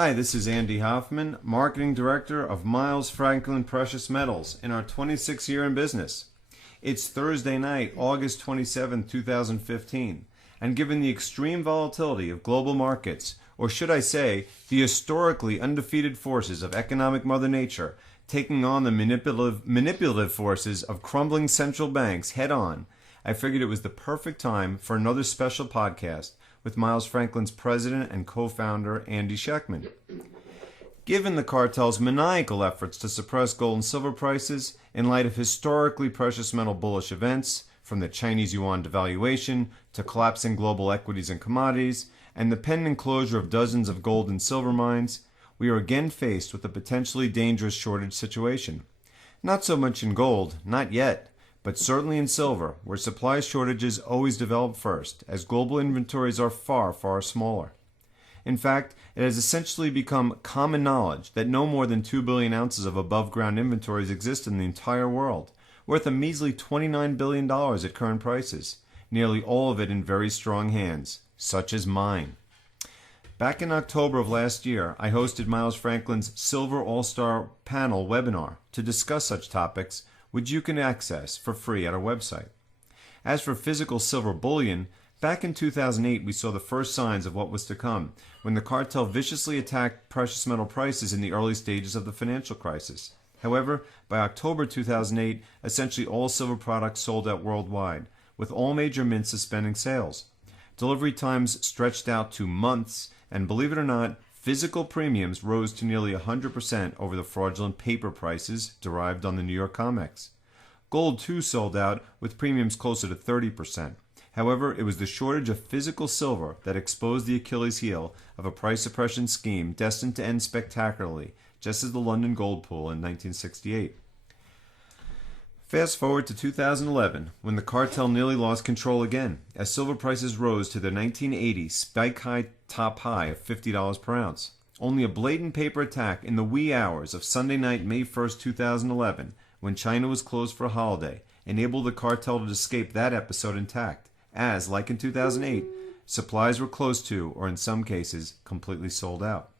Hi, this is Andy Hoffman, Marketing Director of Miles Franklin Precious Metals in our 26th year in business. It's Thursday night, August 27, 2015, and given the extreme volatility of global markets, or should I say, the historically undefeated forces of economic Mother Nature taking on the manipulative forces of crumbling central banks head on, I figured it was the perfect time for another special podcast with Miles Franklin's president and co-founder, Andy Schectman. Given the cartel's maniacal efforts to suppress gold and silver prices in light of historically precious metal bullish events, from the Chinese yuan devaluation to collapsing global equities and commodities, and the pending closure of dozens of gold and silver mines, we are again faced with a potentially dangerous shortage situation. Not so much in gold, not yet, but certainly in silver, where supply shortages always develop first, as global inventories are far, far smaller. In fact, it has essentially become common knowledge that no more than 2 billion ounces of above-ground inventories exist in the entire world, worth a measly $29 billion at current prices, nearly all of it in very strong hands, such as mine. Back in October of last year, I hosted Miles Franklin's Silver All-Star Panel webinar to discuss such topics, which you can access for free at our website. As for physical silver bullion, back in 2008 we saw the first signs of what was to come when the cartel viciously attacked precious metal prices in the early stages of the financial crisis. However, by October 2008, essentially all silver products sold out worldwide, with all major mints suspending sales. Delivery times stretched out to months, and believe it or not, physical premiums rose to nearly 100% over the fraudulent paper prices derived on the New York COMEX. Gold too sold out with premiums closer to 30%. However, it was the shortage of physical silver that exposed the Achilles heel of a price suppression scheme destined to end spectacularly, just as the London gold pool in 1968. Fast forward to 2011, when the cartel nearly lost control again, as silver prices rose to their 1980 spike-high top high of $50 per ounce. Only a blatant paper attack in the wee hours of Sunday night, May 1, 2011, when China was closed for a holiday, enabled the cartel to escape that episode intact, as, like in 2008, supplies were close to, or in some cases, completely sold out.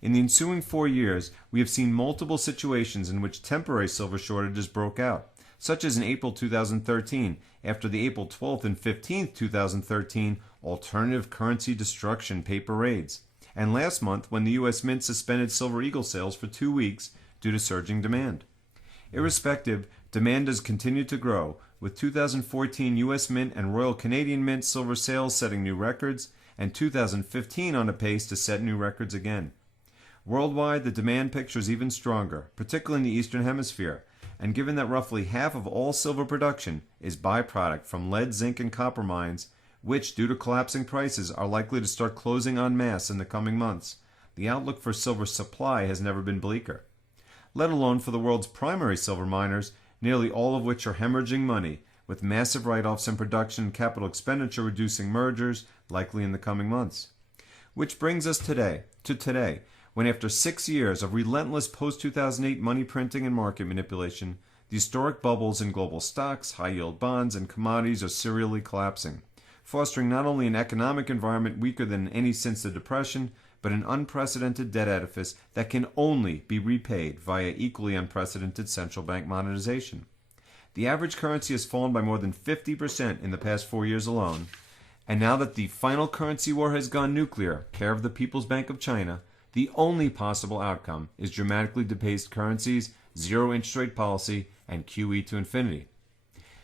In the ensuing 4 years, we have seen multiple situations in which temporary silver shortages broke out, such as in April 2013, after the April 12th and 15th, 2013 alternative currency destruction paper raids, and last month when the U.S. Mint suspended Silver Eagle sales for 2 weeks due to surging demand. Irrespective, demand has continued to grow, with 2014 U.S. Mint and Royal Canadian Mint silver sales setting new records, and 2015 on a pace to set new records again. Worldwide, the demand picture is even stronger, particularly in the Eastern Hemisphere, and given that roughly half of all silver production is byproduct from lead, zinc, and copper mines, which, due to collapsing prices, are likely to start closing en masse in the coming months, the outlook for silver supply has never been bleaker. Let alone for the world's primary silver miners, nearly all of which are hemorrhaging money, with massive write-offs in production and capital expenditure reducing mergers likely in the coming months. Which brings us to today, when after 6 years of relentless post-2008 money printing and market manipulation, the historic bubbles in global stocks, high-yield bonds, and commodities are serially collapsing, fostering not only an economic environment weaker than any since the Depression, but an unprecedented debt edifice that can only be repaid via equally unprecedented central bank monetization. The average currency has fallen by more than 50% in the past 4 years alone, and now that the final currency war has gone nuclear, care of the People's Bank of China, the only possible outcome is dramatically debased currencies, zero interest rate policy, and QE to infinity.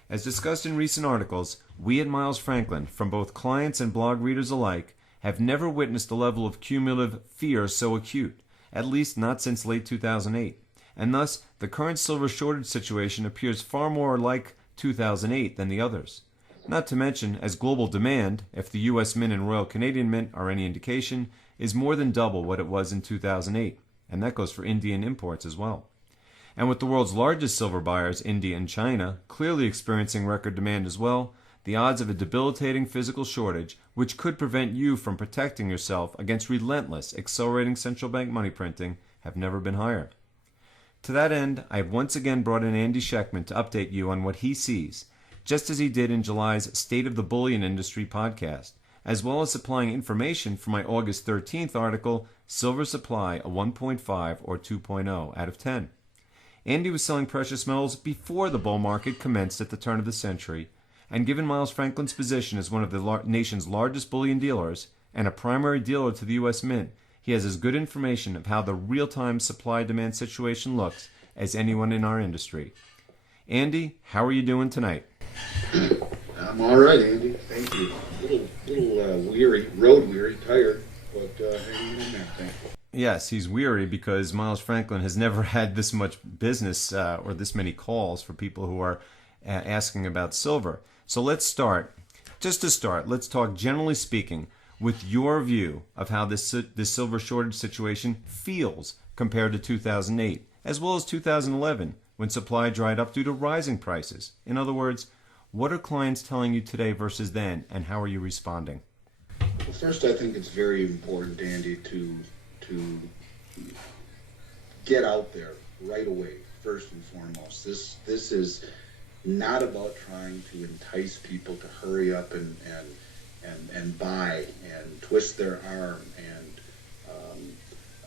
As discussed in recent articles, we at Miles Franklin, from both clients and blog readers alike, have never witnessed a level of cumulative fear so acute, at least not since late 2008, and thus the current silver shortage situation appears far more like 2008 than the others. Not to mention, as global demand, if the U.S. Mint and Royal Canadian Mint are any indication, is more than double what it was in 2008, and that goes for Indian imports as well. And with the world's largest silver buyers, India and China, clearly experiencing record demand as well, the odds of a debilitating physical shortage, which could prevent you from protecting yourself against relentless, accelerating central bank money printing, have never been higher. To that end, I have once again brought in Andy Schectman to update you on what he sees, just as he did in July's State of the Bullion Industry podcast, as well as supplying information for my August 13th article, Silver Supply, a 1.5 or 2.0 out of 10. Andy was selling precious metals before the bull market commenced at the turn of the century, and given Miles Franklin's position as one of the nation's largest bullion dealers and a primary dealer to the U.S. Mint, he has as good information of how the real-time supply-demand situation looks as anyone in our industry. Andy, how are you doing tonight? I'm all right, Andy. Thank you. Little weary, road weary, tired, but hanging in there. Thank you. Yes, he's weary because Miles Franklin has never had this much business or this many calls for people who are asking about silver. So let's start. Just to start, let's talk generally speaking with your view of how this silver shortage situation feels compared to 2008, as well as 2011, when supply dried up due to rising prices. In other words, what are clients telling you today versus then, and how are you responding? Well, first, I think it's very important, Andy, to get out there right away, first and foremost. This is not about trying to entice people to hurry up and buy and twist their arm and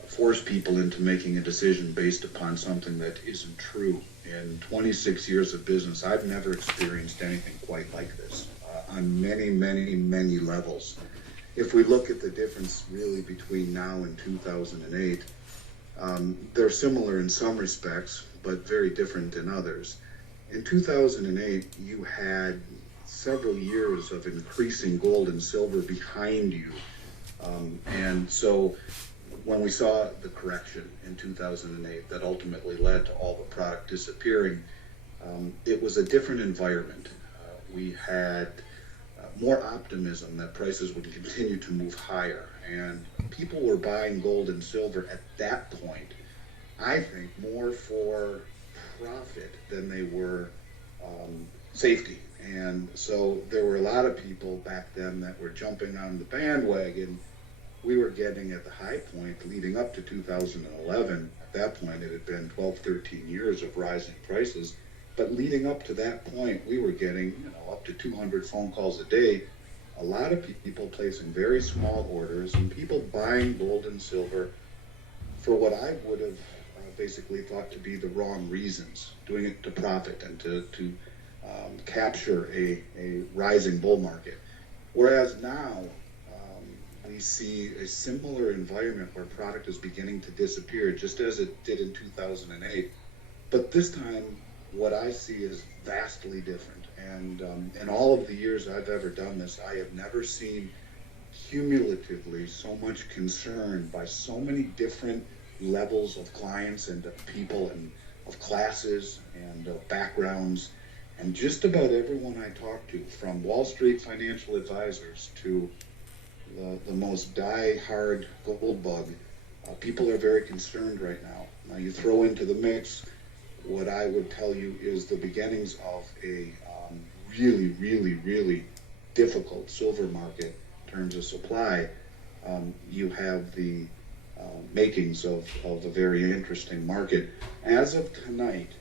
force people into making a decision based upon something that isn't true. In 26 years of business, I've never experienced anything quite like this on many, many, many levels. If we look at the difference really between now and 2008, they're similar in some respects, but very different in others. In 2008, you had several years of increasing gold and silver behind you. And so when we saw the correction in 2008 that ultimately led to all the product disappearing, it was a different environment. We had more optimism that prices would continue to move higher, and people were buying gold and silver at that point, I think, more for profit than they were safety. And so there were a lot of people back then that were jumping on the bandwagon. We were getting at the high point leading up to 2011. At that point, it had been 12, 13 years of rising prices. But leading up to that point, we were getting up to 200 phone calls a day. A lot of people placing very small orders and people buying gold and silver for what I would have basically thought to be the wrong reasons, doing it to profit and to capture a rising bull market. Whereas now, we see a similar environment where product is beginning to disappear, just as it did in 2008. But this time, what I see is vastly different. And in all of the years I've ever done this, I have never seen cumulatively so much concern by so many different levels of clients and of people and of classes and of backgrounds. And just about everyone I talk to, from Wall Street financial advisors to the most die-hard gold bug, people are very concerned right now. Now you throw into the mix what I would tell you is the beginnings of a really, really, really difficult silver market in terms of supply. You have the makings of a very interesting market. As of tonight,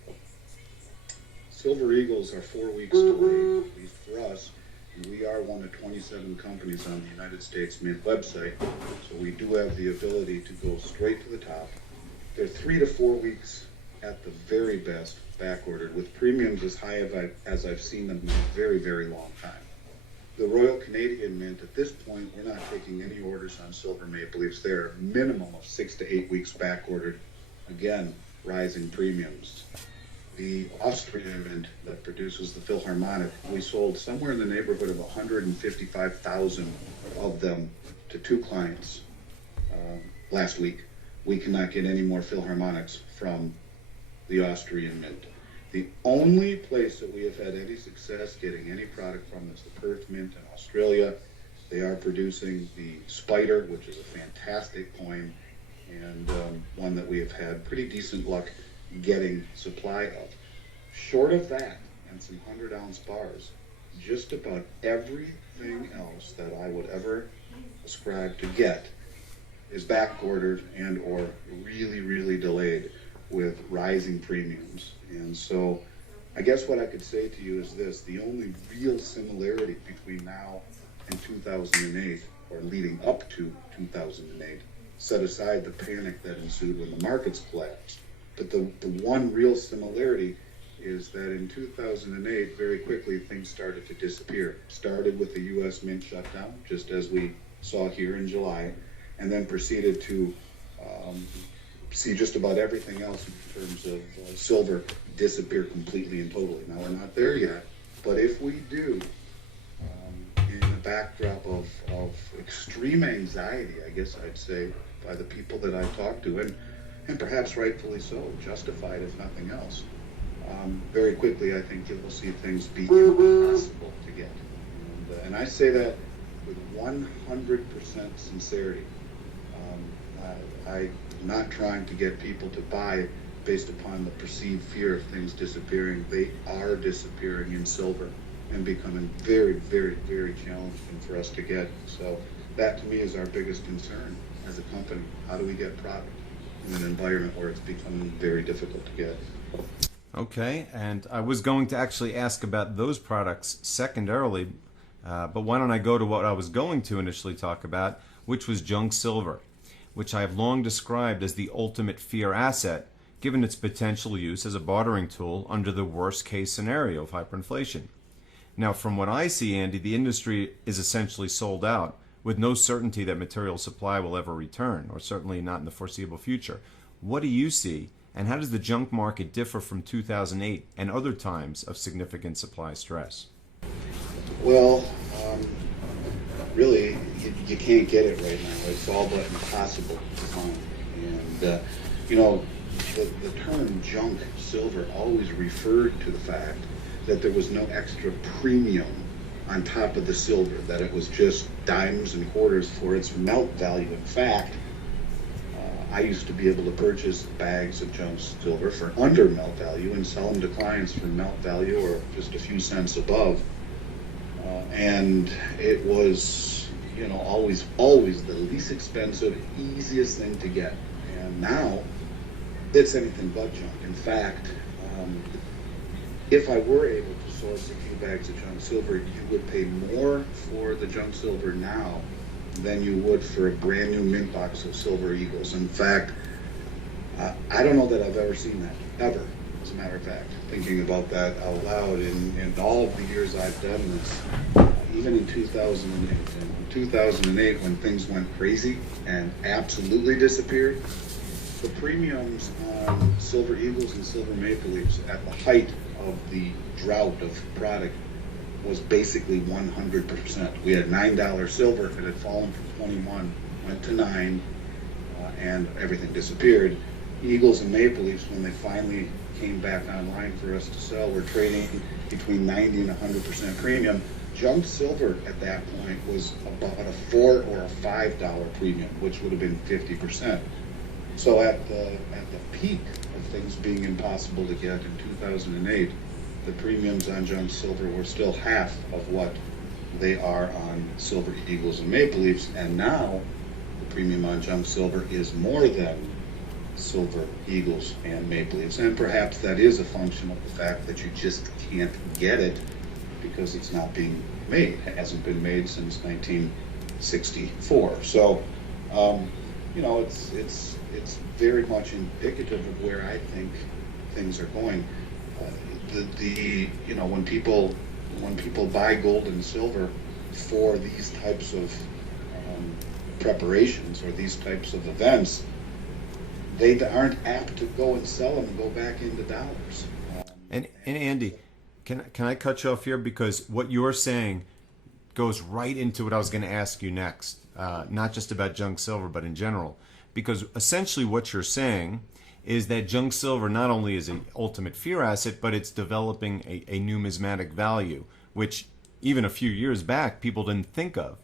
Silver Eagles are 4 weeks delayed, at least for us. We are one of 27 companies on the United States Mint website, so we do have the ability to go straight to the top. They're 3 to 4 weeks at the very best back-ordered, with premiums as high as I've seen them in a very, very long time. The Royal Canadian Mint, at this point, we're not taking any orders on silver maple leafs. They're a minimum of 6 to 8 weeks back-ordered. Again, rising premiums. The Austrian Mint that produces the Philharmonic, we sold somewhere in the neighborhood of 155,000 of them to 2 clients last week. We cannot get any more Philharmonics from the Austrian Mint. The only place that we have had any success getting any product from is the Perth Mint in Australia. They are producing the Spider, which is a fantastic coin, and one that we have had pretty decent luck getting supply of. Short of that and some 100-ounce bars, just about everything else that I would ever ascribe to get is back-ordered and or really, really delayed with rising premiums. And so I guess what I could say to you is this: the only real similarity between now in 2008, or leading up to 2008, set aside the panic that ensued when the markets collapsed. But the one real similarity is that in 2008, very quickly, things started to disappear. Started with the U.S. Mint shutdown, just as we saw here in July, and then proceeded to see just about everything else in terms of silver disappear completely and totally. Now, we're not there yet, but if we do, in the backdrop of extreme anxiety, I guess I'd say, by the people that I've talked to, and perhaps rightfully so, justified if nothing else, very quickly I think you will see things be impossible to get. And I say that with 100% sincerity. I'm not trying to get people to buy based upon the perceived fear of things disappearing. They are disappearing in silver and becoming very, very, very challenging for us to get. So that to me is our biggest concern as a company. How do we get product in an environment where it's becoming very difficult to get? Okay, and I was going to actually ask about those products secondarily, but why don't I go to what I was going to initially talk about, which was junk silver, which I have long described as the ultimate fear asset, given its potential use as a bartering tool under the worst case scenario of hyperinflation. Now, from what I see, Andy, the industry is essentially sold out, with no certainty that material supply will ever return, or certainly not in the foreseeable future. What do you see, and how does the junk market differ from 2008 and other times of significant supply stress? Well, really, you can't get it right now. It's all but impossible to find. And, the term junk silver always referred to the fact that there was no extra premium on top of the silver, that it was just dimes and quarters for its melt value. In fact, I used to be able to purchase bags of junk silver for under melt value and sell them to clients for melt value or just a few cents above. And it was, always the least expensive, easiest thing to get. And now it's anything but junk. In fact, if I were able to source a few bags of junk silver, you would pay more for the junk silver now than you would for a brand new mint box of Silver Eagles. In fact, I don't know that I've ever seen that, ever, as a matter of fact, thinking about that out loud in all of the years I've done this, even in 2008. And in 2008, when things went crazy and absolutely disappeared, the premiums on Silver Eagles and Silver Maple Leafs at the height of the drought of product was basically 100%. We had $9 silver. It had fallen from 21, went to 9, and everything disappeared. Eagles and Maple Leafs, when they finally came back online for us to sell, were trading between 90 and 100% premium. Junk silver at that point was about a $4 or a $5 premium, which would have been 50%. So at the peak of things being impossible to get in 2008, the premiums on junk silver were still half of what they are on Silver Eagles and Maple Leafs, and now the premium on junk silver is more than Silver Eagles and Maple Leafs, and perhaps that is a function of the fact that you just can't get it because it's not being made. It hasn't been made since 1964. So, it's very much indicative of where I think things are going. When people buy gold and silver for these types of preparations or these types of events, they aren't apt to go and sell them and go back into dollars. And Andy, can I cut you off here, because what you're saying goes right into what I was going to ask you next, not just about junk silver, but in general. Because essentially what you're saying is that junk silver not only is an ultimate fear asset, but it's developing a numismatic value, which even a few years back people didn't think of.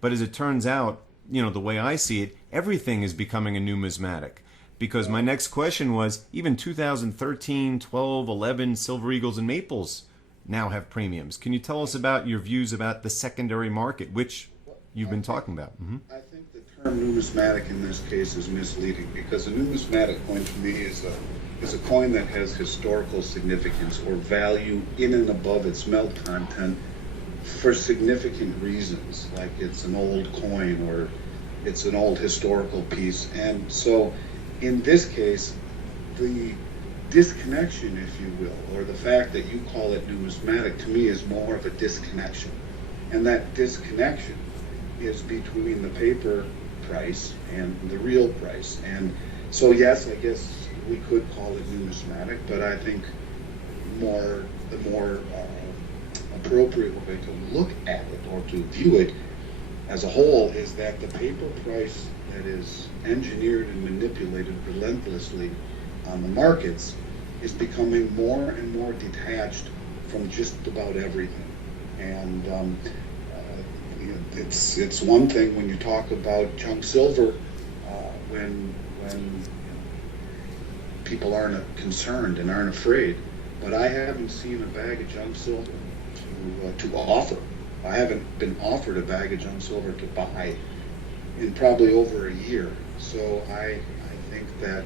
But as it turns out, the way I see it, everything is becoming a numismatic. Because my next question was, even 2013, 12, 11 Silver Eagles and Maples now have premiums. Can you tell us about your views about the secondary market, which you've been talking about? Mm-hmm. I think the term numismatic in this case is misleading, because a numismatic coin to me is a coin that has historical significance or value in and above its melt content for significant reasons, like it's an old coin or it's an old historical piece. And so in this case, the disconnection, if you will, or the fact that you call it numismatic, to me is more of a disconnection. And that disconnection is between the paper price and the real price. And so yes, I guess we could call it numismatic, but I think the more appropriate way to look at it or to view it as a whole is that the paper price that is engineered and manipulated relentlessly on the markets is becoming more and more detached from just about everything. And it's one thing when you talk about junk silver, when people aren't concerned and aren't afraid. But I haven't seen a bag of junk silver to offer. I haven't been offered a bag of junk silver to buy in probably over a year. So I think that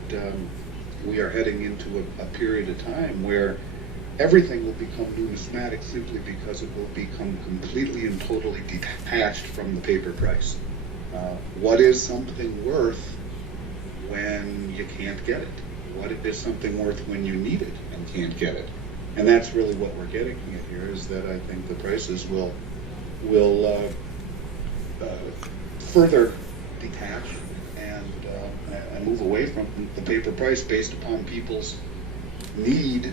we are heading into a period of time where everything will become numismatic simply because it will become completely and totally detached from the paper price. What is something worth when you can't get it? What is something worth when you need it and can't get it? And that's really what we're getting at here, is that I think the prices will further detach and move away from the paper price based upon people's need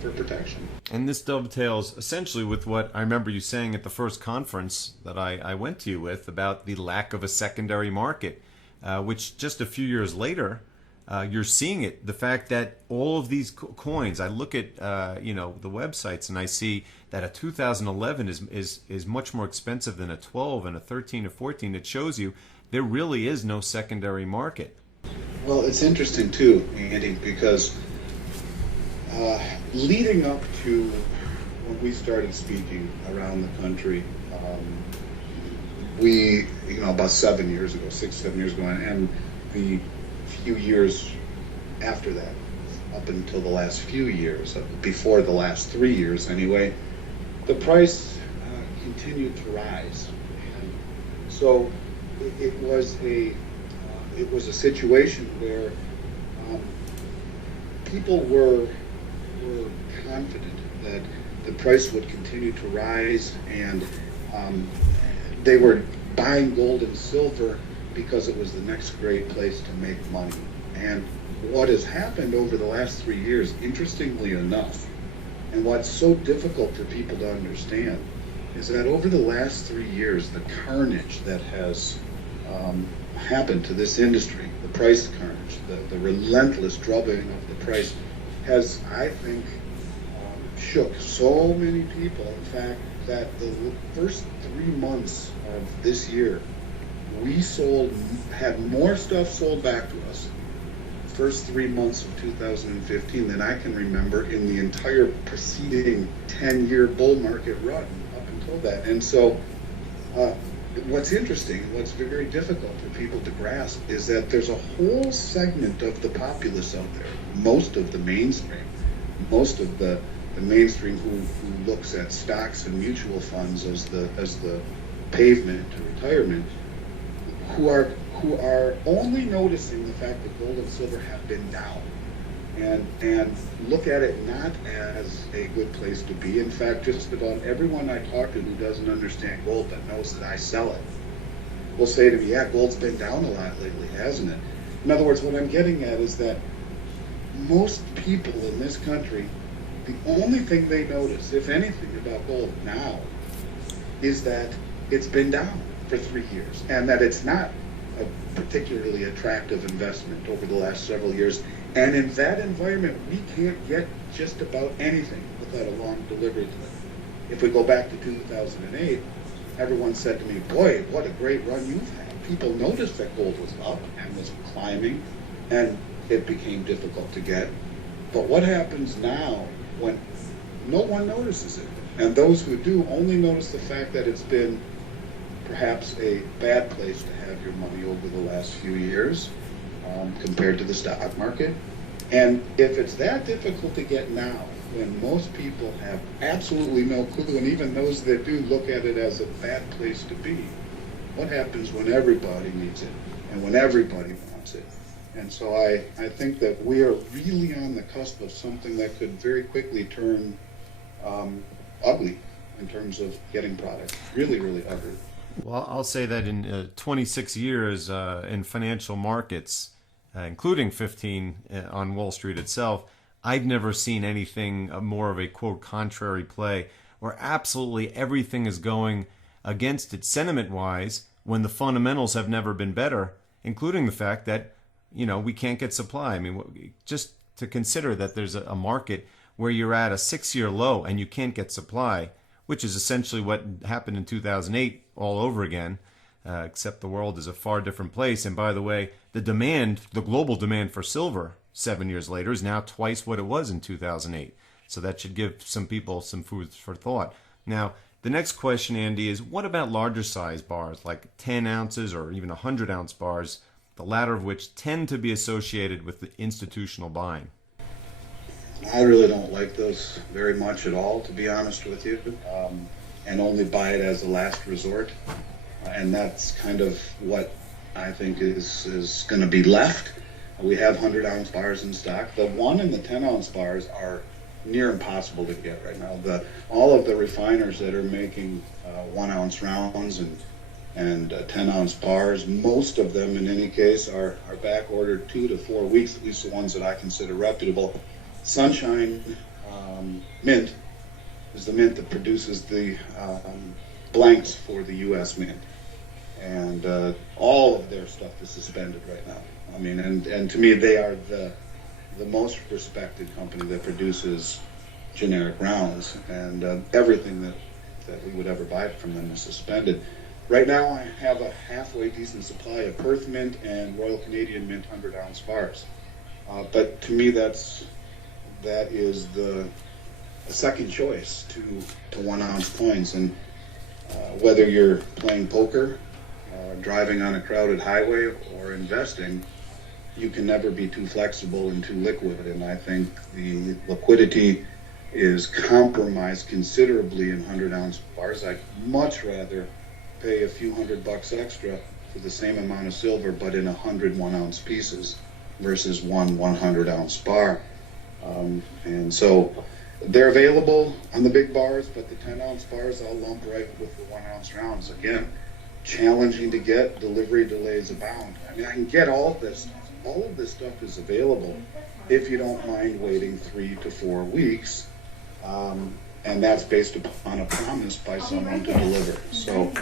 for protection. And this dovetails essentially with what I remember you saying at the first conference that I went to you with about the lack of a secondary market, which just a few years later, you're seeing it. The fact that all of these coins, I look at the websites and I see that a 2011 is much more expensive than a 12 and a 13 or 14. It shows you there really is no secondary market. Well, it's interesting too, Andy, because leading up to when we started speaking around the country, we, about 7 years ago, 6-7 years ago, and the few years after that, up until the last few years, before the last 3 years anyway, the price continued to rise. And so it was a situation where people were confident that the price would continue to rise, and they were buying gold and silver because it was the next great place to make money. And what has happened over the last 3 years, interestingly enough, and what's so difficult for people to understand, is that over the last 3 years, the carnage that has happened to this industry, the price carnage, the relentless drubbing of the price, has, I think, shook so many people, in fact, that the first 3 months of this year, we had more stuff sold back to us the first 3 months of 2015 than I can remember in the entire preceding 10-year bull market run up until that. And so what's interesting, what's very difficult for people to grasp, is that there's a whole segment of the populace out there, most of the mainstream who looks at stocks and mutual funds as the pavement to retirement, who are only noticing the fact that gold and silver have been down, and look at it not as a good place to be. In fact, just about everyone I talk to who doesn't understand gold but knows that I sell it will say to me, yeah, gold's been down a lot lately, hasn't it? In other words, what I'm getting at is that most people in this country, the only thing they notice, if anything, about gold now is that it's been down for 3 years, and that it's not a particularly attractive investment over the last several years. And in that environment, we can't get just about anything without a long delivery time. If we go back to 2008, everyone said to me, boy, what a great run you've had. People noticed that gold was up and was climbing, and it became difficult to get. But what happens now when no one notices it? And those who do only notice the fact that it's been perhaps a bad place to have your money over the last few years compared to the stock market. And if it's that difficult to get now, when most people have absolutely no clue, and even those that do look at it as a bad place to be. What happens when everybody needs it and when everybody wants it? And so I think that we are really on the cusp of something that could very quickly turn ugly in terms of getting product. Really, really ugly. Well, I'll say that in 26 years in financial markets, including 15 on Wall Street itself, I've never seen anything more of a quote contrary play where absolutely everything is going against it sentiment wise when the fundamentals have never been better, including the fact that we can't get supply. I mean, just to consider that there's a market where you're at a 6-year low and you can't get supply, which is essentially what happened in 2008 all over again, except the world is a far different place. And by the way, the global demand for silver 7 years later is now twice what it was in 2008. So that should give some people some food for thought. Now, the next question, Andy, is what about larger size bars, like 10 ounces or even 100-ounce bars, the latter of which tend to be associated with the institutional buying? I really don't like those very much at all, to be honest with you, and only buy it as a last resort. And that's kind of what I think is going to be left. We have 100-ounce bars in stock. The 1 and the 10-ounce bars are near impossible to get right now. All of the refiners that are making 1-ounce rounds and 10-ounce bars, most of them in any case are back ordered 2 to 4 weeks, at least the ones that I consider reputable. Sunshine Mint is the mint that produces the blanks for the U.S. Mint, and all of their stuff is suspended right now. I mean, and to me, they are the most respected company that produces generic rounds, and everything that we would ever buy from them is suspended. Right now, I have a halfway decent supply of Perth Mint and Royal Canadian Mint 100-ounce bars, but to me, that is the second choice to 1-ounce coins. And whether you're playing poker, driving on a crowded highway, or investing, you can never be too flexible and too liquid. And I think the liquidity is compromised considerably in 100-ounce bars. I'd much rather pay a few $100 extra for the same amount of silver, but in 100 1-ounce pieces versus one 100-ounce bar. And so they're available on the big bars, but the 10-ounce bars I'll lump right with the 1-ounce rounds. Again, challenging to get, delivery delays abound. I mean, I can get all of this. All of this stuff is available if you don't mind waiting 3 to 4 weeks, and that's based upon a promise by someone to deliver. So,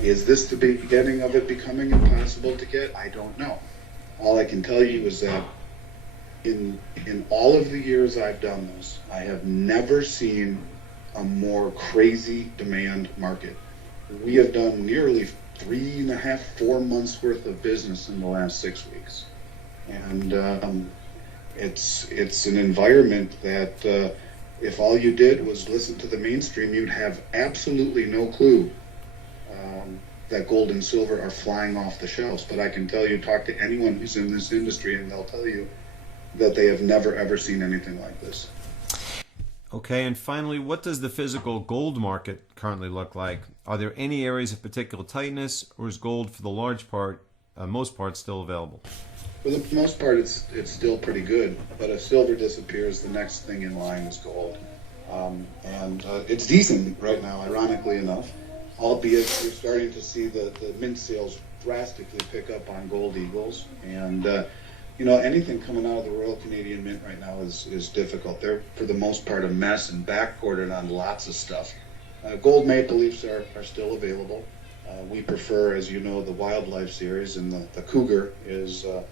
is this the beginning of it becoming impossible to get? I don't know. All I can tell you is that in all of the years I've done this, I have never seen a more crazy demand market. We have done nearly 3.5, 4 months worth of business in the last 6 weeks, and it's an environment that if all you did was listen to the mainstream, you'd have absolutely no clue that gold and silver are flying off the shelves. But I can tell you, talk to anyone who's in this industry, and they'll tell you that they have never ever seen anything like this. Okay, and finally, what does the physical gold market currently look like? Are there any areas of particular tightness, or is gold, for the most part, still available? For the most part, it's still pretty good. But if silver disappears, the next thing in line is gold, and it's decent right now, ironically enough. Albeit you're starting to see the mint sales drastically pick up on gold eagles, and anything coming out of the Royal Canadian Mint right now is difficult. They're, for the most part, a mess and backordered on lots of stuff. Gold maple leafs are still available. We prefer, as you know, the Wildlife series, and the Cougar is a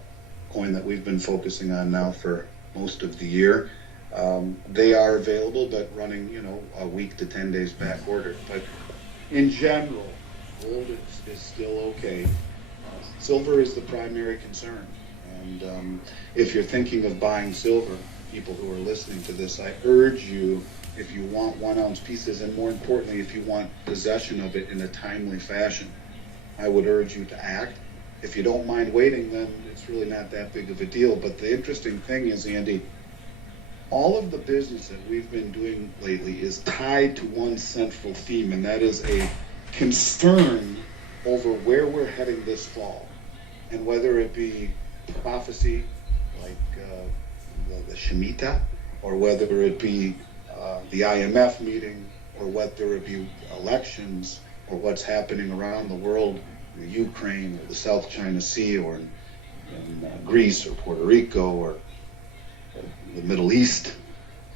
coin that we've been focusing on now for most of the year. They are available, but running, a week to 10 days back ordered. But in general, gold is still okay. Silver is the primary concern. And if you're thinking of buying silver, people who are listening to this, I urge you, if you want 1-ounce pieces, and more importantly, if you want possession of it in a timely fashion, I would urge you to act. If you don't mind waiting, then it's really not that big of a deal. But the interesting thing is, Andy, all of the business that we've been doing lately is tied to one central theme, and that is a concern over where we're heading this fall. And whether it be prophecy like the Shemitah, or whether it be the IMF meeting, or whether it be elections, or what's happening around the world, in Ukraine, or the South China Sea, or in Greece, or Puerto Rico, or the Middle East,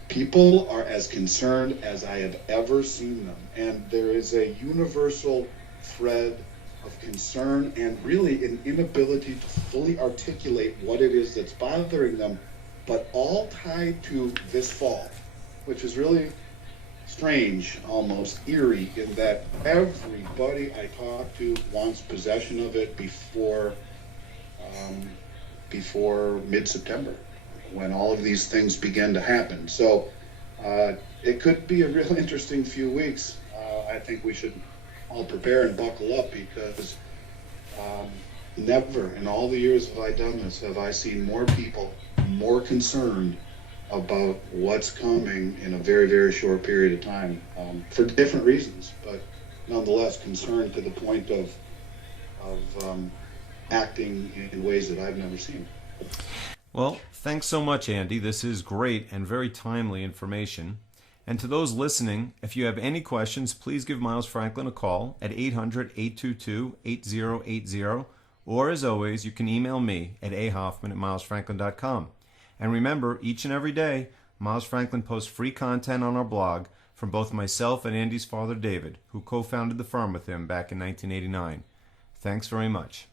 people are as concerned as I have ever seen them. And there is a universal thread of concern and really an inability to fully articulate what it is that's bothering them, but all tied to this fall, which is really strange, almost eerie, in that everybody I talk to wants possession of it before mid-September, when all of these things begin to happen. So it could be a real interesting few weeks. I think we should all prepare and buckle up, because never in all the years have I done this have I seen more people more concerned about what's coming in a very, very short period of time, for different reasons, but nonetheless concerned to the point of acting in ways that I've never seen. Well, thanks so much, Andy. This is great and very timely information. And to those listening, if you have any questions, please give Miles Franklin a call at 800-822-8080, or as always, you can email me at ahoffman@milesfranklin.com. And remember, each and every day, Miles Franklin posts free content on our blog from both myself and Andy's father, David, who co-founded the firm with him back in 1989. Thanks very much.